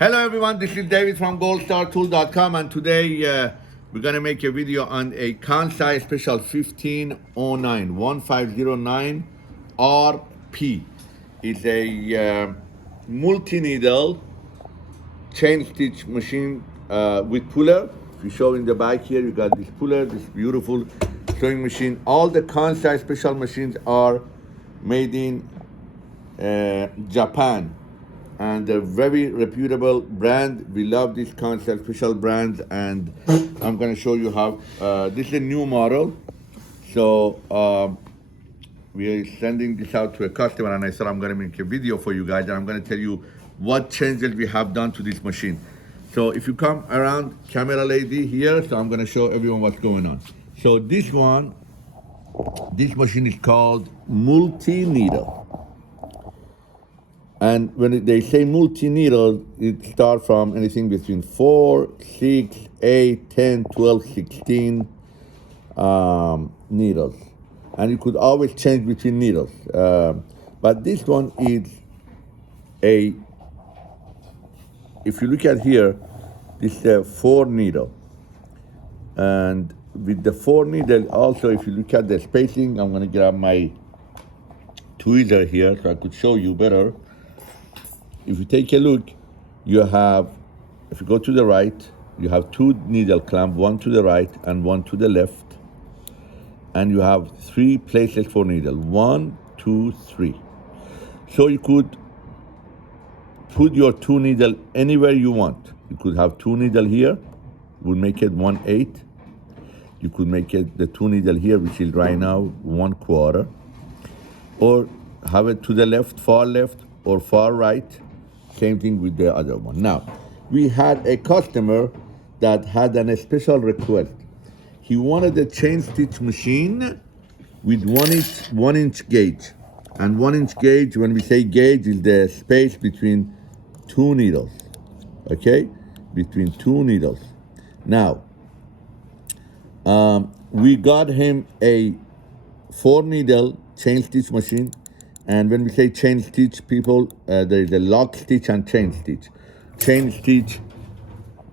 Hello everyone, this is David from goldstartool.com, and today we're going to make a video on a Kansai Special 1509 RP. It's a multi-needle chain stitch machine with puller. If you show in the back here, you got this puller, this beautiful sewing machine. All the Kansai Special machines are made in Japan, and they're very reputable brand. We love this Kansai Special brand, and I'm going to show you how this is a new model. So we are sending this out to a customer, and I said I'm going to make a video for you guys, and I'm going to tell you what changes we have done to this machine. So if you come around, camera lady here, so I'm going to show everyone what's going on. So this machine is called multi-needle. And when they say multi-needle, it starts from anything between 4, 6, 8, 10, 12, 16 needles. And you could always change between needles. But this one is if you look at here, this is a 4 needle. And with the 4 needle, also if you look at the spacing, I'm gonna grab my tweezer here so I could show you better. If you take a look, you have, if you go to the right, you have 2 needle clamp, one to the right and one to the left. And you have 3 places for needle, 1, 2, 3. So you could put your 2 needle anywhere you want. You could have 2 needle here, would make it 1/8. You could make it the 2 needle here, which is right now 1/4. Or have it to the left, or far right. Same thing with the other one. Now, we had a customer that had a special request. He wanted a chain stitch machine with 1 inch gauge. And 1 inch gauge, when we say gauge, is the space between 2 needles. Okay? Between 2 needles. Now, we got him a 4 needle chain stitch machine. And when we say chain stitch, people, there is a lock stitch and chain stitch. Chain stitch,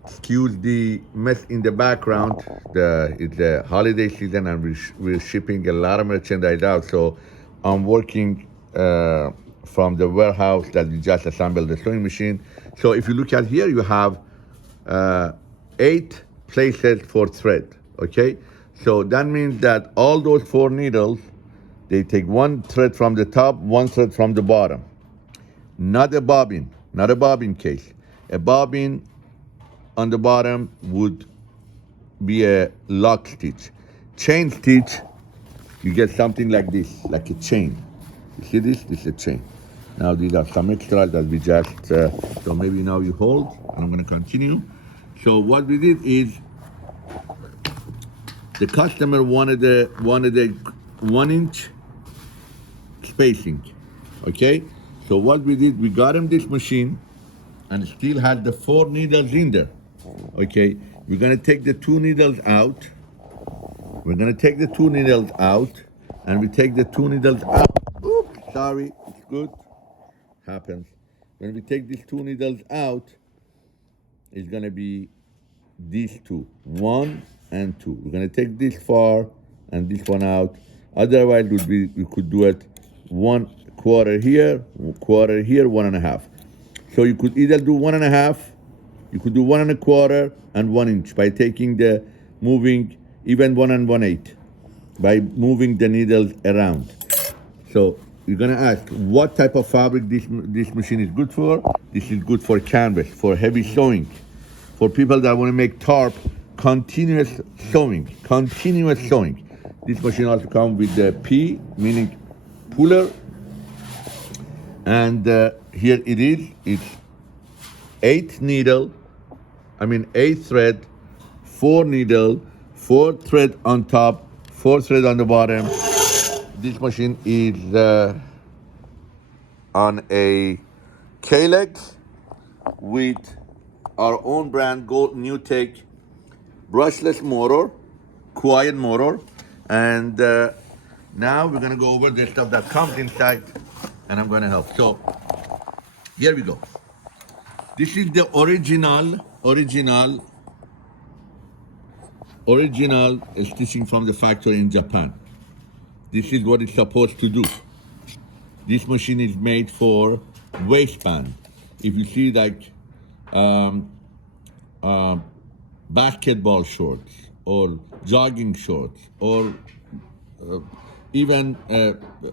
excuse the mess in the background. It's the holiday season, and we're shipping a lot of merchandise out. So I'm working from the warehouse that we just assembled the sewing machine. So if you look at here, you have 8 places for thread, okay? So that means that all those 4 needles, they take 1 thread from the top, 1 thread from the bottom. Not a bobbin case. A bobbin on the bottom would be a lock stitch. Chain stitch, you get something like this, like a chain. You see this? This is a chain. Now these are some extras that we just, so maybe now you hold, and I'm gonna continue. So what we did is, the customer wanted a 1 inch spacing, okay? So what we did, we got him this machine, and still had the 4 needles in there, okay? We're gonna take the 2 needles out. We're gonna take the 2 needles out, and we take the 2 needles out. Oops, sorry, it's good, happens. When we take these 2 needles out, it's gonna be these 2, 1 and 2. We're gonna take this far and this one out. Otherwise, we could do it 1/4 here, 1/4 here, 1.5. So you could either do 1.5, you could do 1 1/4 and 1 inch by taking moving even 1 1/8 by moving the needles around. So you're gonna ask, what type of fabric this machine is good for? This is good for canvas, for heavy sewing, for people that want to make tarp, continuous sewing. This machine also comes with the P, meaning puller. And here it is. It's 8 thread, 4 needle, 4 thread on top, 4 thread on the bottom. This machine is on a K-leg with our own brand Gold New Tech brushless motor, quiet motor. And now we're gonna go over the stuff that comes inside, and I'm gonna help. So here we go. This is the original stitching from the factory in Japan. This is what it's supposed to do. This machine is made for waistband. If you see like basketball shorts or jogging shorts or even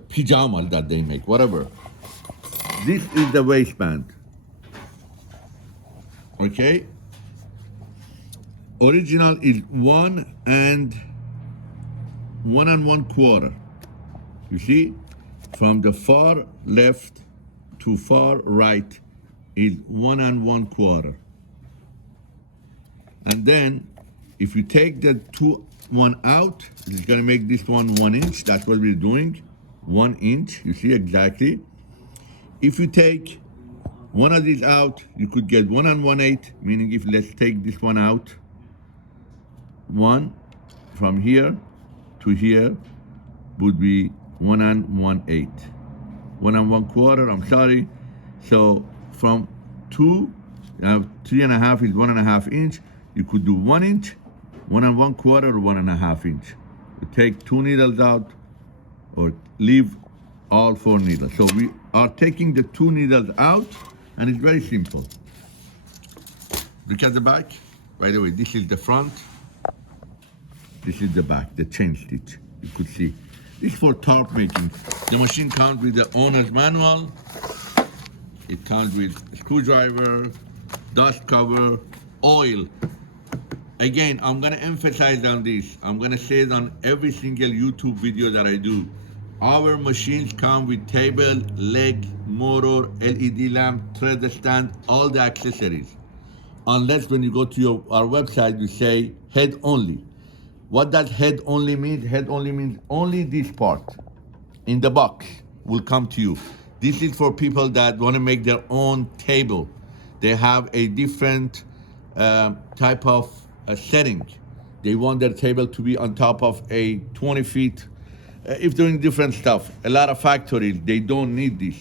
pajamas that they make, whatever. This is the waistband. Okay? Original is 1 and 1 1/4. You see? From the far left to far right is 1 and 1/4. And then if you take the one out, it's gonna make this one 1 inch. That's what we're doing. 1 inch, you see exactly. If you take one of these out, you could get 1 and 1/8, meaning if let's take this one out, one from here to here would be 1 and 1/8. 1 and 1/4, I'm sorry. So from 2, now 3.5 is 1.5 inch. You could do 1 inch, 1 and 1/4, or 1.5 inch. You take 2 needles out or leave all 4 needles. So we are taking the 2 needles out, and it's very simple. Look at the back. By the way, this is the front. This is the back, the chain stitch. You could see. This is for tarp making. The machine comes with the owner's manual. It comes with screwdriver, dust cover, oil. Again, I'm gonna emphasize on this. I'm gonna say it on every single YouTube video that I do. Our machines come with table, leg, motor, LED lamp, thread stand, all the accessories. Unless when you go to our website, you say head only. What does head only mean? Head only means only this part in the box will come to you. This is for people that want to make their own table. They have a different type of setting. They want their table to be on top of a 20 feet. If doing different stuff, a lot of factories, they don't need this.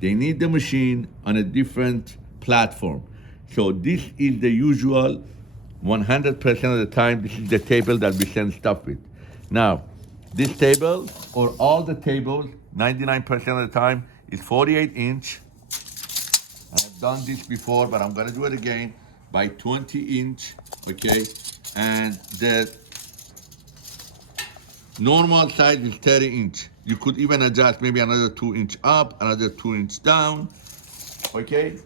They need the machine on a different platform. So this is the usual 100% of the time, this is the table that we send stuff with. Now, this table, or all the tables, 99% of the time, is 48 inch. I've done this before, but I'm gonna do it again, by 20 inch, okay? And the normal size is 30 inch. You could even adjust maybe another 2 inch up, another 2 inch down, okay?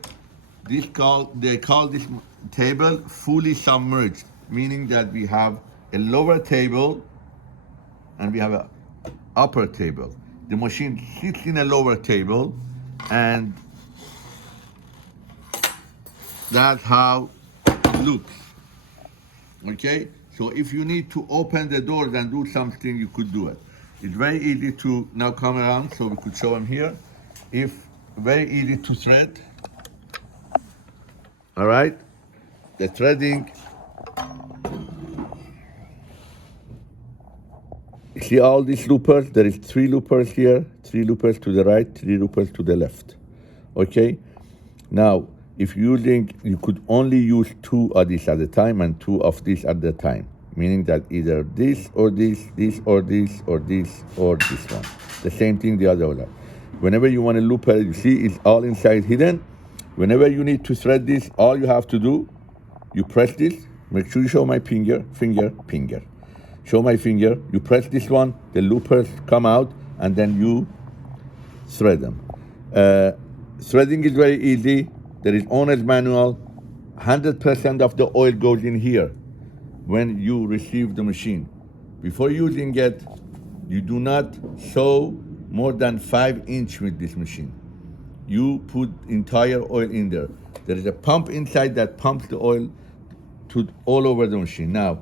They call this table fully submerged, meaning that we have a lower table and we have an upper table. The machine sits in a lower table, and that's how it looks. Okay? So if you need to open the doors and do something, you could do it. It's very easy to now come around, so we could show them here. Very easy to thread. All right, the threading. See all these loopers? There is 3 loopers here, 3 loopers to the right, 3 loopers to the left. Okay. Now, if using, you could only use 2 of these at a time and 2 of these at the time, meaning that either this or this, this or this, or this or this one. The same thing the other way. Whenever you want a looper, you see it's all inside hidden. Whenever you need to thread this, all you have to do, you press this, make sure you show my finger. Show my finger, you press this one, the loopers come out, and then you thread them. Threading is very easy. There is owner's manual. 100% of the oil goes in here when you receive the machine. Before using it, you do not sew more than 5 inch with this machine. You put entire oil in there. There is a pump inside that pumps the oil to all over the machine. Now,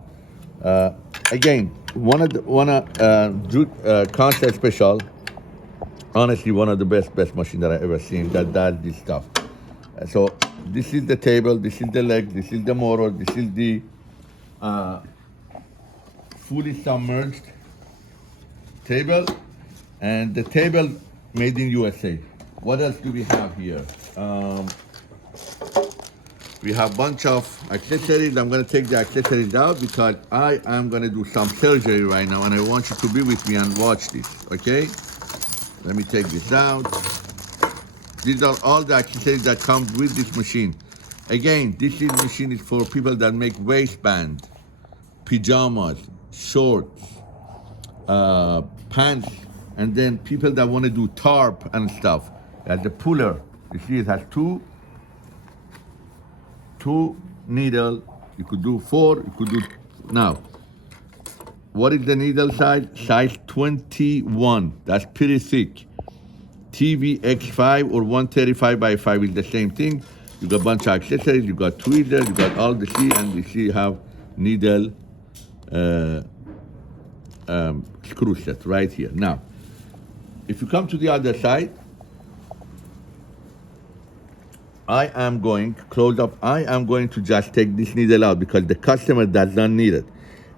again, Kansai Special, honestly, one of the best machines that I ever seen that does this stuff. So this is the table, this is the leg, this is the motor, this is the fully submerged table, and the table made in USA. What else do we have here? We have a bunch of accessories. I'm going to take the accessories out because I am going to do some surgery right now and I want you to be with me and watch this, okay? Let me take this out. These are all the accessories that come with this machine. Again, this machine is for people that make waistband, pajamas, shorts, pants, and then people that want to do tarp and stuff. As the puller, you see it has two needle. You could do 4, you could do, now, what is the needle size? Size 21, that's pretty thick. TVX5 or 135 by 5 is the same thing. You got a bunch of accessories, you got tweezers, you got all the and you see you have needle screw set right here. Now, if you come to the other side, I am going, close up, I am going to just take this needle out because the customer does not need it.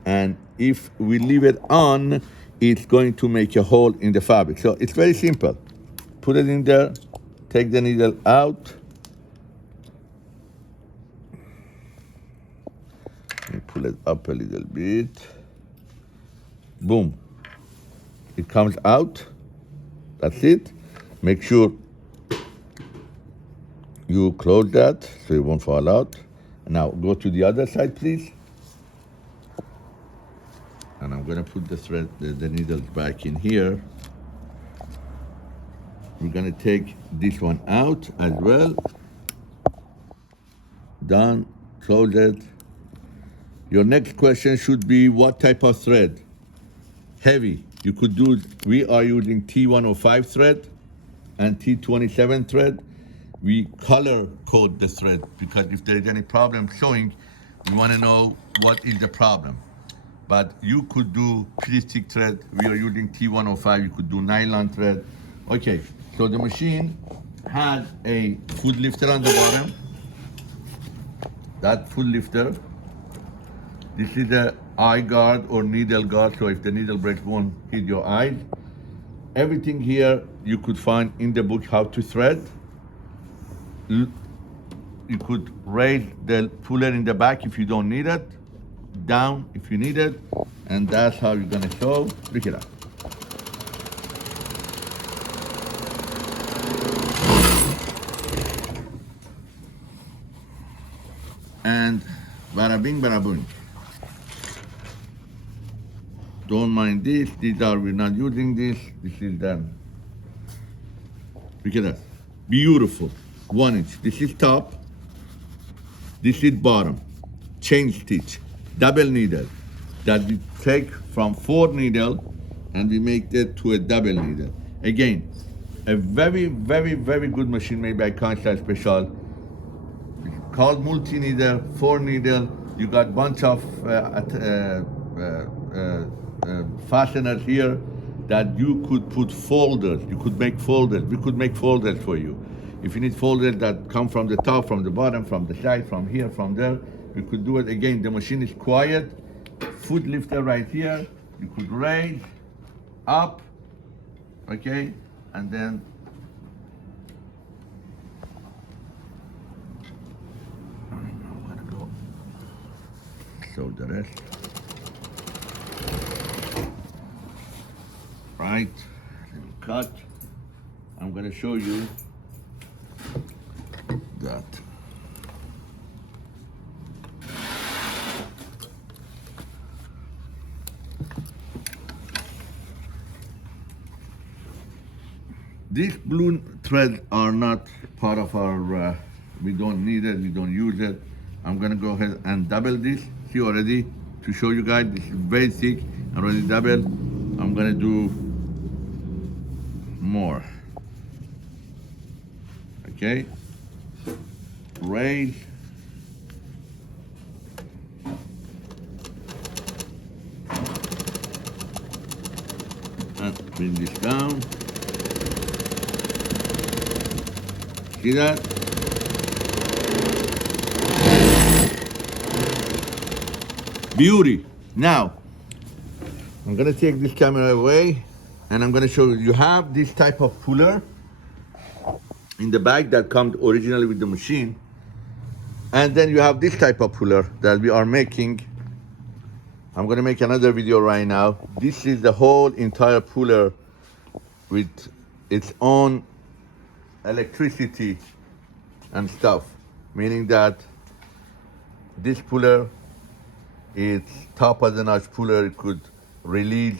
And if we leave it on, it's going to make a hole in the fabric. So it's very simple. Put it in there, take the needle out. Let me pull it up a little bit. Boom. It comes out. That's it. Make sure you close that so it won't fall out. Now go to the other side, please. And I'm gonna put the thread, the needles back in here. We're gonna take this one out as well. Done, close it. Your next question should be what type of thread? Heavy. You could do, we are using T105 thread and T27 thread. We color code the thread because if there is any problem showing, we want to know what is the problem. But you could do pretty thick thread. We are using T105. You could do nylon thread. Okay, so the machine has a foot lifter on the bottom. That foot lifter. This is the eye guard or needle guard. So if the needle breaks, won't hit your eyes. Everything here you could find in the book how to thread. You could raise the puller in the back if you don't need it, down if you need it, and that's how you're gonna sew. Look it up. And bada bing, bada boom. Don't mind this. We're not using this. This is done. Look at that. Beautiful. 1 inch. This is top. This is bottom. Chain stitch. Double needle. That we take from 4 needle and we make that to a double needle. Again, a very, very, very good machine made by Kansai Special. Called multi-needle, 4 needle. You got bunch of fasteners here that you could put folders. You could make folders. We could make folders for you. If you need folders that come from the top, from the bottom, from the side, from here, from there, you could do it. Again, the machine is quiet. Foot lifter right here. You could raise, up, okay, and then I'm gonna go show the rest. Right, let me cut. I'm gonna show you that. These blue threads are not part of our, we don't need it, we don't use it. I'm gonna go ahead and double this. See already, to show you guys, this is very thick, already double. I'm gonna do more. Okay, raise, and bring this down. See that? Beauty. Now, I'm gonna take this camera away and I'm gonna show you. You have this type of puller in the bag that comes originally with the machine. And then you have this type of puller that we are making. I'm gonna make another video right now. This is the whole entire puller with its own electricity and stuff, meaning that this puller is top of the notch puller. It could release,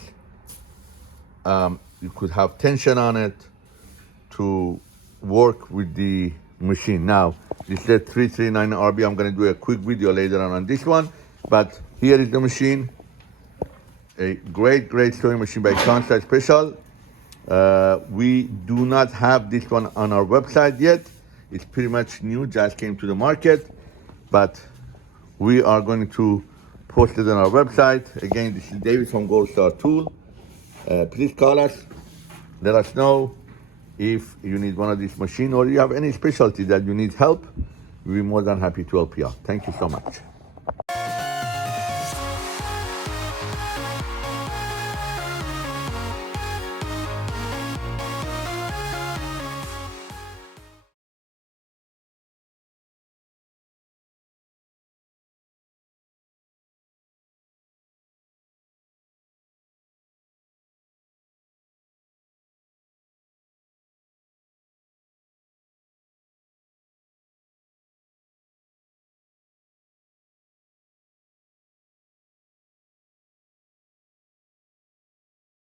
you could have tension on it to work with the machine. Now, this is the 339RB. I'm gonna do a quick video later on this one, but here is the machine. A great sewing machine by Kansai Special. We do not have this one on our website yet. It's pretty much new, just came to the market, but we are going to post it on our website. Again, this is David from Gold Star Tool. Please call us, let us know if you need one of these machines or you have any specialty that you need help. We'll be more than happy to help you out. Thank you so much.